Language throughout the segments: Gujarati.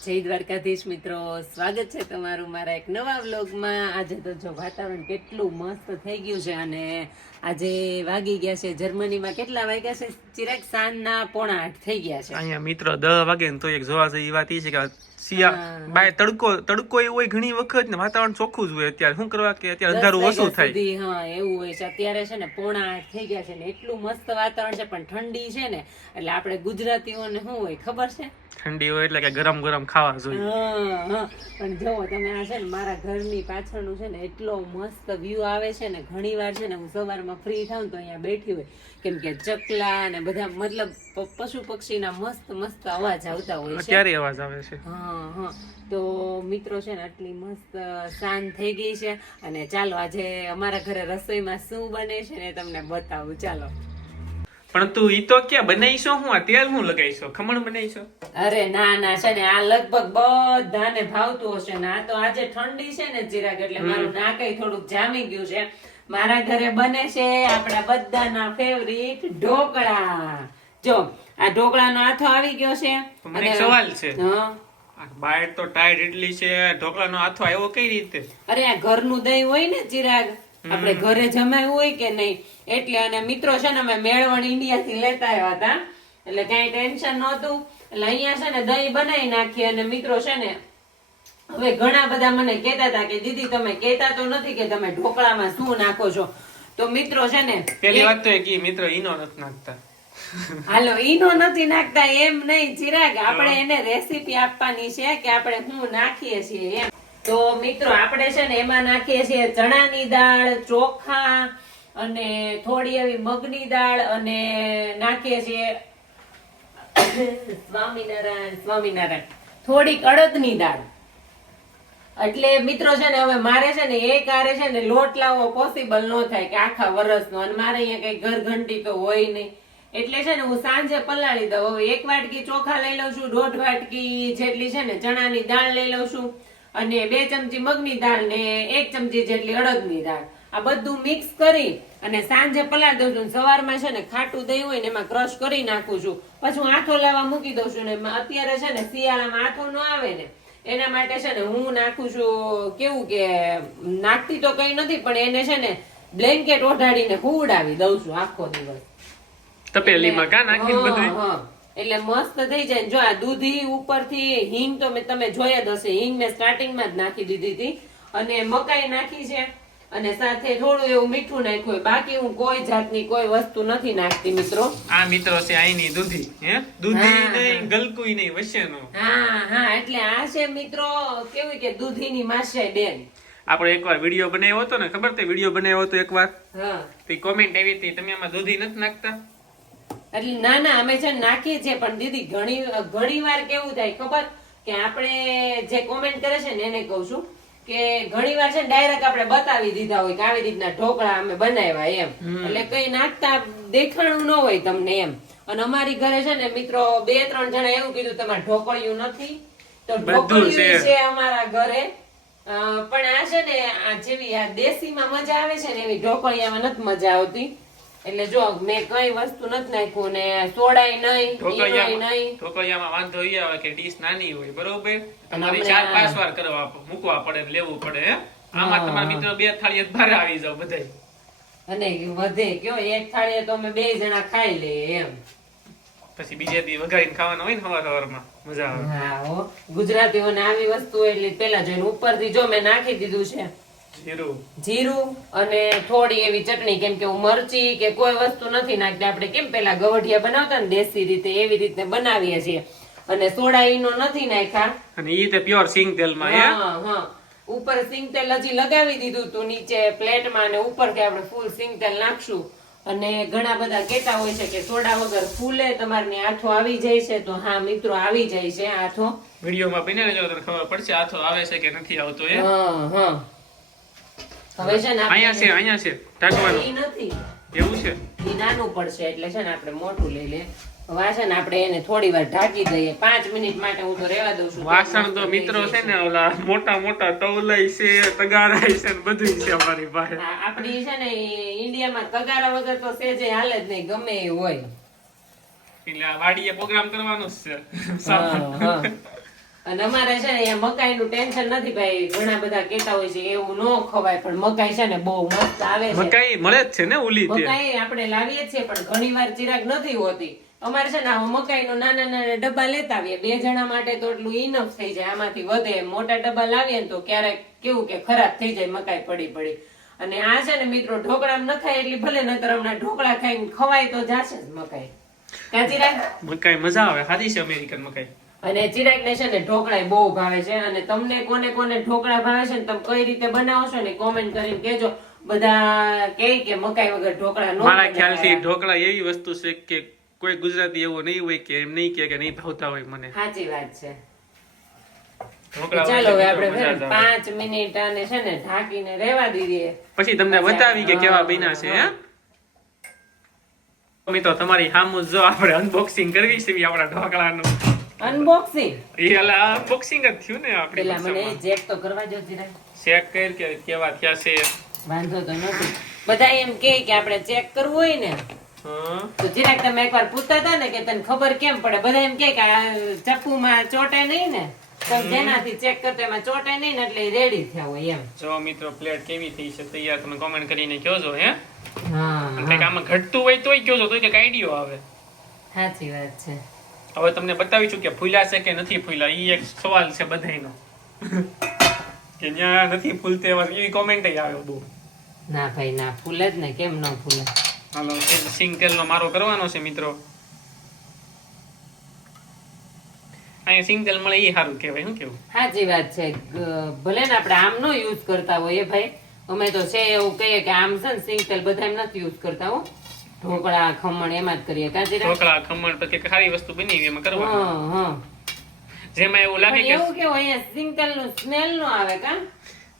જય દ્વારકાધીશ મિત્રો, સ્વાગત છે તમારું મારા એક નવા વ્લોગમાં. આજે તો જો વાતાવરણ કેટલું મસ્ત થઈ ગયું છે અને આજે વાગી ગયા છે જર્મનીમાં કેટલા વાગ્યા છે ચિરાગ? સાંજના 7:45 થઈ ગયા છે. અહીંયા મિત્રો 10 વાગે ને તો એક જોવા જેવી વાત એ છે કે બાય તડકો એવું હોય ઘણી વખત ને વાતાવરણ ચોખ્ખું જ હોય. અત્યારે શું કરવા કે અત્યારે અંધારું ઓછું થાય. હા એવું હોય છે. અત્યારે છે ને 7:45 થઈ ગયા છે ને એટલું મસ્ત વાતાવરણ છે, પણ ઠંડી છે ને એટલે આપણે ગુજરાતીઓને શું હોય ખબર છે? ઠંડી હોય એટલે કે ગરમ ગરમ ખાવા જોઈએ. પણ જોવો તમે, આ છે ને મારા ઘરની પાછળનું છે ને એટલો મસ્ત વ્યૂ આવે છે ને. ઘણી વાર છે ને હું સવારમાં ફ્રી થાઉં તો અહીંયા બેઠી હોય, કેમ કે ચકલા ને બધા મતલબ પશુ પક્ષીના મસ્ત મસ્ત અવાજ આવતા હોય છે. અત્યારે અવાજ આવે છે. હા તો મિત્રો છે ને આટલી મસ્ત સાંજ થઈ ગઈ છે અને ચાલો આજે અમારા ઘરે રસોઈમાં શું બને છે ને તમને બતાવું. ચાલો. પણ તું ઈ તો ક્યાં બનાવીશો? હું આ તેલ હું લગાવીશો? ખમણ બનાવીશો? અરે ના છે ને આ લગભગ બધાને ભાવતું હશે ને. આ તો આજે ઠંડી છે ને ચિરાગ, એટલે મારું નાકય થોડુંક જામી ગયું છે. મારા ઘરે બને છે આપણા બધાના ફેવરિટ ઢોકળા. જો આ ઢોકળાનો આથો આવી ગયો છે. મને એક સવાલ છે. બહાર તો ટાઈડ એટલી છે, ઢોકળાનો આથો આવ્યો કઈ રીતે? અરે આ ઘરનું દહીં હોય ને ચિરાગ, આપણે ઘરે જમાયું હોય કે નહીં એટલે. અને મિત્રો છે ને અમે મેળવણ ઇન્ડિયા થી લેતા આવ્યા હતા, એટલે કઈ ટેન્શન નહોતું. એટલે અહીંયા છે ને દહીં બનાવી નાખી. અને મિત્રો છે ને હવે ઘણા બધા મને કહેતા હતા કે દીદી તમે કહેતા તો નથી કે તમે ઢોકળામાં શું નાખો છો. તો મિત્રો છે ને પેલી વાત તો એ મિત્રો ઈનો નથી નાખતા. હાલો, ઈનો નથી નાખતા એમ નહીં ચિરાગ, આપણે એને રેસીપી આપવાની છે કે આપણે શું નાખીએ છીએ એમ. તો મિત્રો આપણે છે ને એમાં નાખીએ છીએ ચણાની દાળ, ચોખા અને થોડી એવી મગની દાળ અને નાખીએ છીએ સ્વામિનારાયણ થોડીક અડદની દાળ. એટલે મિત્રો છે ને હવે મારે છે ને એક આરે છે ને લોટ લાવવો પોસિબલ ન થાય કે આખા વર્ષનો, અને મારે અહીંયા કઈ ઘર ઘંટી તો હોય નહીં. એટલે છે ને હું સાંજે પલાળી દઉં. હવે 1 વાટકી ચોખા લઈ લઉં છું, 1.5 વાટકી જેટલી છે ને ચણાની દાળ લઈ લઉં છું, અને 2 ચમચી મગની દાળ ને 1 ચમચી જેટલી અડદની દાળ. આ બધું મિક્સ કરી અને સાંજે પલાળી દઉં છું. સવારમાં છે ને ખાટું દહીં હોય ને એમાં ક્રશ કરી નાખું છું. પછી હું આથો લાવવા મૂકી દઉં છું. ને અત્યારે છે ને શિયાળામાં આથો ન આવે ને એના માટે છે ને હું નાખું છું, કેવું કે નાખતી તો કઈ નથી પણ એને છે ને બ્લેન્કેટ ઓઢાડીને હુવડાવી દઉં છું આખો દિવસ તપેલીમાં. કા નાખીને બધું એટલે મસ્ત થઈ જાય. જો આ દૂધી ઉપરથી હિંગ તો તમે જોયા જ હશે, હિંગ મેં સ્ટાર્ટિંગમાં જ નાખી દીધી હતી. અને મકાઈ નાખી છે અને સાથે થોડું એવું મીઠું નાખ્યું. બાકી હું કોઈ જાતની કોઈ વસ્તુ નથી નાખતી મિત્રો. આ મિત્રો છે આઈની દૂધી, હે દૂધી નહીં ગલકુઈ નહીં વચ્ચેનો. હા એટલે આ છે મિત્રો કેવું કે દૂધીની માસાઈ બેન. આપણે એકવાર વિડિયો બનાવ્યો હતો ને, ખબર તે વિડિયો બનાવ્યો હતો એકવાર? હા. તે કોમેન્ટ આવી હતી તમે આમાં દૂધી નથી નાખતા. એટલે ના અમે છે નાખીએ છીએ, પણ દીદી ઘણી વાર કેવું થાય ખબર કે આપણે જે કોમેન્ટ કરે છે ને એને કહું છું કે ઘણી વાર છે ને ડાયરેક્ટ આપણે બતાવી દીધા હોય કે આવી રીતના ઢોકળા અમે બનાવ્યા એમ, એટલે કઈ નાખતા દેખાણું ન હોય તમને એમ. અને અમારી ઘરે છે ને મિત્રો 2-3 જણા એવું કીધું તમારે ઢોકળિયું નથી, તો ઢોકળિયું છે અમારા ઘરે. પણ આ છે ને આ જેવી આ દેશીમાં મજા આવે છે ને એવી ઢોકળિયામાં નથી મજા આવતી. એટલે જો મેં કઈ વસ્તુ નથી નાખ્યું ને સોડાય નહીં, ઈનોય નહીં. ઢોકળિયામાં વાંધો એ આવે કે ડીશ નાની હોય, બરોબર? તમારે 4-5 વાર કરવા મૂકવા પડે, લેવું પડે. હે આમાં તમારા મિત્રો 2 થાળીએ બહાર આવી જાવ બધાય. અને વધે કયો 1 થાળીએ તો અમે 2 જણા ખાઈ લઈએ એમ. પછી બીજે દી વઘારીને ખાવાનું હોય ને સવારમાં મજા આવે. હા હો, ગુજરાતીઓને આવી વસ્તુ એટલે પેલા જોઈને ઉપરથી જો મેં નાખી દીધું છે જીરું અને થોડી એવી ચટણી, કેમ કે હું મરચી કે કોઈ વસ્તુ નથી નાખતી. આપણે કેમ પેલા ગવઢિયા બનાવતા ને દેશી રીતે એવી રીતે બનાવીએ છીએ. અને સોડા ઈનો નથી નાખ્યા. અને ઈ તે પ્યોર સિંગ તેલમાં. હા ઉપર સિંગ તેલ હજી લગાવી દીધું તું નીચે પ્લેટમાં, અને ઉપર કે આપણે ફૂલ સિંગ તેલ નાખશું. અને ઘણા બધા કહેતા હોય છે કે સોડા વગર ફૂલે તમારે આથો આવી જાય છે. તો હા મિત્રો આવી જાય છે આથો. વિડીયોમાં બને જો તમને ખબર પડશે આથો આવે છે કે નથી આવતો. હવે છે ને અહીંયા છે ઢાંકવાનું. ઈ નથી એવું છે, ઈ નાનું પડશે એટલે છે ને આપણે મોટું લઈ લે. વાસણ આપણે એને થોડી વાર ઢાંકી દઈએ 5 મિનિટ માટે. હું તો રહેવા દઉં છું. વાસણ તો મિત્રો છે ને ઓલા મોટા તવલાઈ છે, તગારાઈ છે ને બધું છે અમારી પાસે. આપડી છે ને ઇન્ડિયામાં તગારા વગર તો સેજે હાલે જ નહીં, ગમે એ હોય. એટલે આ વાડીએ પ્રોગ્રામ કરવાનો જ છે. અને અમારે છે ને અહીંયા મકાઈનું ટેન્શન નથી ભાઈ. ઘણા બધા કહેતા હોય છે એવું ન ખવાય, પણ મકાઈ છે ને બહુ મસ્ત આવે છે. મકાઈ મળે જ છે ને ઓલી તે. મકાઈ આપણે લાવીએ છીએ પણ ઘણી વાર ચિરાગ નથી હોતી. અમારે છે ને મકાઈનો નાના નાના ડબ્બા લેતા આવીએ 2 જણા માટે, તો એટલું ઇનફ થઈ જાય. આમાંથી વધે એમ મોટા ડબ્બા લાવીએ ને તો ક્યારેક કેવું કે ખરાબ થઈ જાય મકાઈ પડી. અને આ છે ને મિત્રો ઢોકળામાં ન થાય એટલી ભલે, નતર હમણાં ઢોકળા ખાઈને ખવાય તો જાશે જ મકાઈ. ક્યાં ચિરાગ? મકાઈ મજા આવે, સારી છે અમેરિકન મકાઈ. અને ચિરાગ ને છે ને ઢોકળા બહુ ભાવે છે. અને તમને કોને કોને ઢોકળા ભાવે છે ને તમે કઈ રીતે બનાવો છો ને કોમેન્ટ કરીને કેજો. બધા કે મકાઈ વગર ઢોકળા નો મારા ખ્યાલથી ઢોકળા એવી વસ્તુ છે કે કોઈ ગુજરાતી એવો નહીં હોય કે એમ નહીં કે નહીં ભાવતા હોય મને. સાચી વાત છે. ઢોકળા ચાલો હવે હોય આપણે તો મજા જ આવે. 5 મિનિટ આને છે ને ઢાંકીને રહેવા દઈએ. પછી તમને બતાવી કે કેવા બન્યા છે. હે મિત્રો તમારી સામું જો આપણે અનબોક્સિંગ કરવી છે આપણા ઢોકળાનું. અનબોક્સિંગ એ અલા અનબોક્સિંગ જ થયું ને આપણી પેલા મને ચેક તો કરવા જો ચિરાગ. ચેક કર કે કેવા થયા છે. વાંધો તો નથી. બધા એમ કે આપણે ચેક કરવું હોય ને હા તો ચિરાગ તમે એકવાર પૂછતા હતા ને કે તને ખબર કેમ પડે. બધા એમ કે આ ચપ્પુમાં ચોટે નહીં ને, તો જેનાથી ચેક કરતો એમાં ચોટે નહીં ને એટલે રેડી થયા હોય એમ. જો મિત્રો પ્લેટ કેવી થઈ છે તૈયાર, તમે કોમેન્ટ કરીને કહેજો. હે હા કંઈક આમાં ઘટતું હોય તોય કહેજો, તોય કંઈક આઈડિયો આવે. સાચી વાત છે. હવે તમને બતાવીશું કે ફૂલ્યા છે કે નથી ફૂલ્યા. ઈ એક સવાલ છે બધાયનો કે ન્યા નથી ફૂલતે, એવી કોમેન્ટ આવે બહુ. ના ભાઈ ના, ફૂલે જ ને, કેમ ન ફૂલે. હાલો સિંગ તેલનો મારો કરવાનો છે મિત્રો. અહીંયા સિંગ તેલ મળે એ સારું કહેવાય. શું કેવું? સાચી વાત છે. ભલે ને આપણે આમ નો યુઝ કરતા હોઈએ ભાઈ, અમે તો છે એવું કહીએ કે આમ છે ને સિંગ તેલ બધા એમ નથી યુઝ કરતા હો. ઢોકળા ખમણ એમાં જ કરીએ. કાચી ઢોકળા ખમણ પછી સારી વસ્તુ બની એમાં કરવાનું. હા જેમાં એવું લાગે કે એવું કેવું અહીંયા સિંગ તેલ નું સ્મેલ નો આવે કા.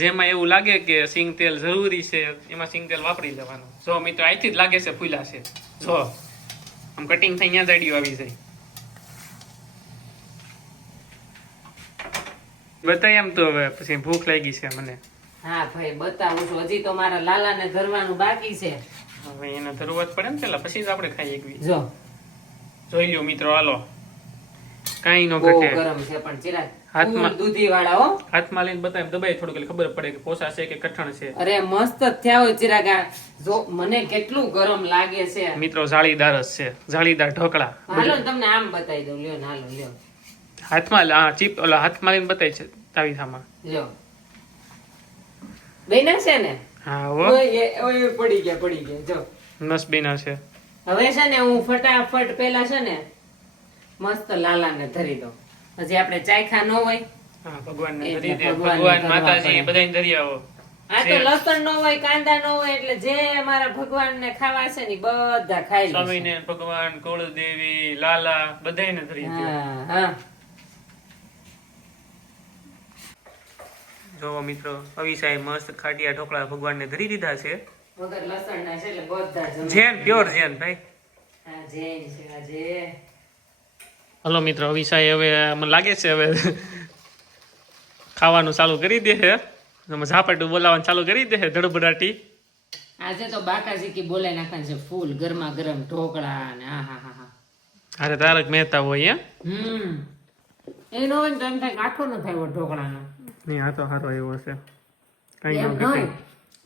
જેમાં એવું લાગે કે સિંગ તેલ જરૂરી છે એમાં સિંગ તેલ વાપરી લેવાનું. જો મિત્રો અહીંથી જ લાગે છે ફૂલા છે. જો આમ કટિંગ થઈ ત્યાં જાડીઓ આવી જાય. બતાય એમ તો હવે પછી ભૂખ લાગી છે મને. હા ભાઈ બતાવું છું. હજી તો મારા લાલા ને ધરવાનું બાકી છે. હવે એને જરૂરત પડે ને પેલા પછી જ આપણે ખાઈ એકવી. જો જોઈ લ્યો મિત્રો, હાલો કાઈ નો બહુ ઘટે. ગરમ છે પણ ચિરાગ હાથમાં- દૂધી વાળા હો. હાથમાં લઈને બતાય દબાઈ થોડુંક એટલે ખબર પડે કે પોસા છે કે કઠણ છે. અરે મસ્ત જ થયા હોય ચિરાગ. આ જો મને કેટલું ગરમ લાગે છે. મિત્રો જાળીદાર જ છે, જાળીદાર ઢોકળા. હાલો ને તમને આમ બતાવી દઉં. લ્યો ને હાલો લ્યો હાથમાં ચીપ ઓલા હાથમાં લઈને બતાય છે તાવીથામાં. લ્યો બેના છે ને. હા હો ઓય પડી ગયા જો. નસ બેના છે. હવે છે ને હું ફટાફટ પેલા છે ને મસ્ત લાલાને ધરી દઉં. હજી આપણે ચાયખા ન હોય. હા ભગવાનને એટલે ધરી દે. ભગવાનને ભગવાન ધરવા માતાજી પડે. બધાને ધરી આવો. આ તો લસણ ન હોય, કાંદા ન હોય, એટલે જે અમારા ભગવાનને ખાવા છે ને બધા ખાઈ લે. સ્વામિનારાયણ ભગવાન, કુળદેવી, લાલા બધાને ધરી દે. હા જોવો મિત્રો અવિસાય મસ્ત ખાટિયા ઢોકળા ભગવાનને ધરી દીધા છે. વગર લસણના છે એટલે બધા જમે. જેન પ્યોર જેન ભાઈ. હા જૈન છે આજે. હલો મિત્રો અવિસાય હવે મને લાગે છે હવે ખાવાનું ચાલુ કરી દે છે. ઝાપટું બોલાવવાનું ચાલુ કરી દે છે ધડબડાટી. આજે તો બાકાજી કી બોલાઈ નાખવાનું છે ફૂલ ગરમા ગરમ ઢોકળા ને હા. અરે તારક મહેતા હોય. એ નો હોય ને તો એમ થાય આખો ન થાય ઢોકળાનો. નહીં આ તો સારો એવો છે. કઈ એમ ન નહીં.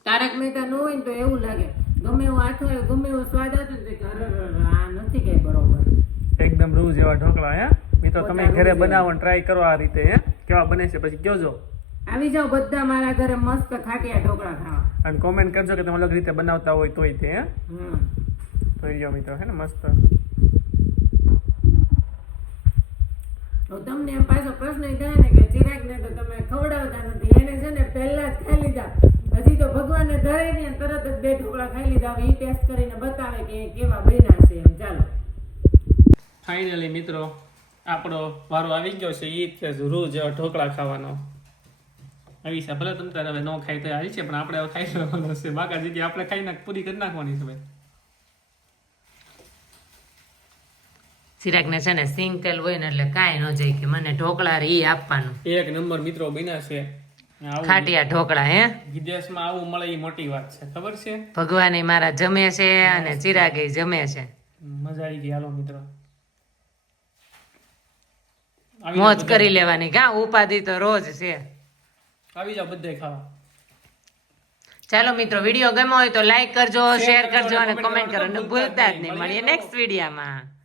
તારક મહેતા નો હોય ને તો એવું લાગે ગમે એવું આઠો આવ્યો, ગમે એવો સ્વાદ આવતો ને તો અરે આ નથી કઈ બરોબર. એકદમ રૂ જેવા ઢોકળા. હે મિત્રો તમે ઘરે બનાવવાનું ટ્રાય કરો આ રીતે. હે કેવા બને છે પછી કહેજો. આવી જાઓ બધા મારા ઘરે મસ્ત ખાટિયા ઢોકળા ખાવા. અને કોમેન્ટ કરજો કે તમે અલગ રીતે બનાવતા હોય તોય તે. હે હમ જોઈ લ્યો મિત્રો હે ને મસ્ત. તો તમને એમ પાછો પ્રશ્ન ઈ થાય ને કે ચિરાગને તો તમે ખવડાવતા નથી. એને છે ને પહેલા જ ખાઈ લીધા. હજી તો ભગવાનને ધરાઈ ને તરત જ 2 ઢોકળા ખાઈ લીધા. હવે ઈ ટેસ્ટ કરીને બતાવે કે કેવા બન્યા છે એમ. ચાલો ફાઇનલી મિત્રો આપણો વારો આવી ગયો છે. ઈ છે રૂ જેવા ઢોકળા ખાવાનો. આવી છે ભલે તમે તારે હવે ન ખાઈ તો આવી છે પણ આપણે હવે ખાઈ લેવાનો છે. બાકા જગ્યાએ આપણે ખાઈને પૂરી કરી નાખવાની છે ભાઈ. ચિરાગને છે ને સિંગ તેલ હોય ને એટલે કાંઈ ન જાય કે મને ઢોકળા ઈ આપવાનું. એક નંબર મિત્રો બન્યા છે. ખાટિયા ઢોકળા હે વિદેશમાં આવું મળે એ મોટી વાત છે, ખબર છે. ભગવાન મારા જમે છે અને ચિરાગે જમે છે. મજા આવી ગઈ. હાલો મિત્રો આવી મોજ જાઓ કરી લેવાની કા ઉપાધિ તો રોજ છે. આવી જાઓ બધે ખાવા. ચાલો મિત્રો, વિડીયો ગમ્યો હોય તો લાઈક કરજો, Share શેર કરજો કરજો અને comment કોમેન્ટ કરવાનું કરવાનું ભૂલતા ભૂલતા જ જ નહીં. નહીં. મળીએ નેક્સ્ટ વિડીયોમાં.